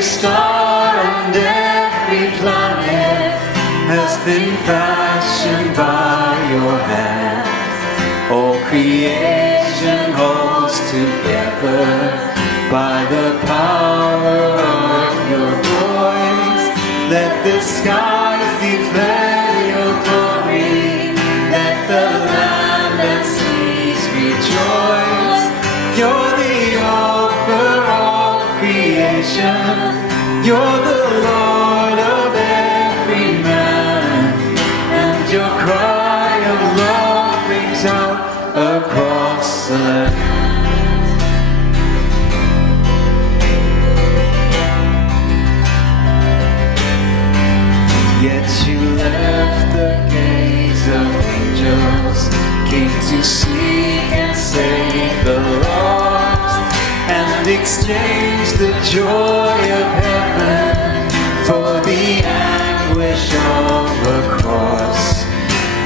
Every star and every planet has been fashioned by your hand. All creation holds together by the power of your voice. Let the skies declare your glory. Let the land and seas rejoice. You're the author of creation. You're the Lord of every man. And your cry of love rings out across the land. Yet you left the gaze of angels, came to seek and save the lost, and exchanged the joy of heaven for the anguish of the cross.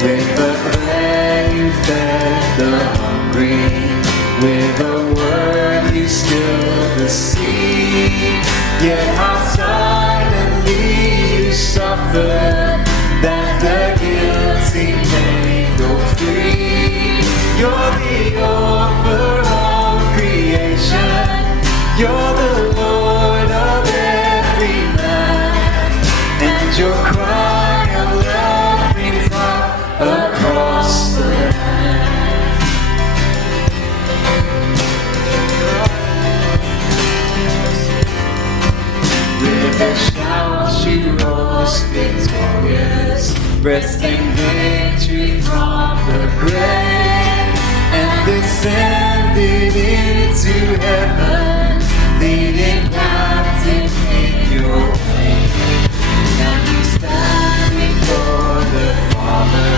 With the bread you fed the hungry, with a word you stilled the sea. Yet how silently you suffered, that the guilty may go free. You're the author of creation. You're the Lord of every man. And your cry of love rings out across the land. With a shout you rose victorious, wresting victory from the grave, and descended into heaven, leading captives in your way. And you stand before the Father,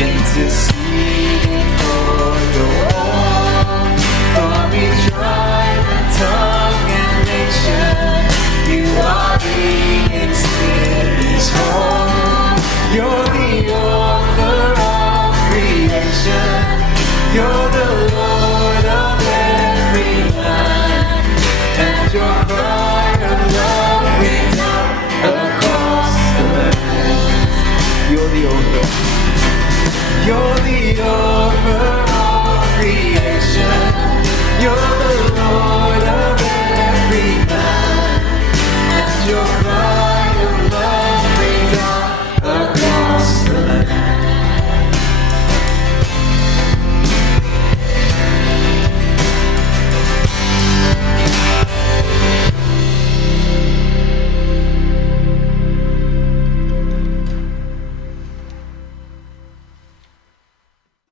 interceding for your own. From each tribe and tongue and nation, you are bringing spirits home. You're the author of creation. You're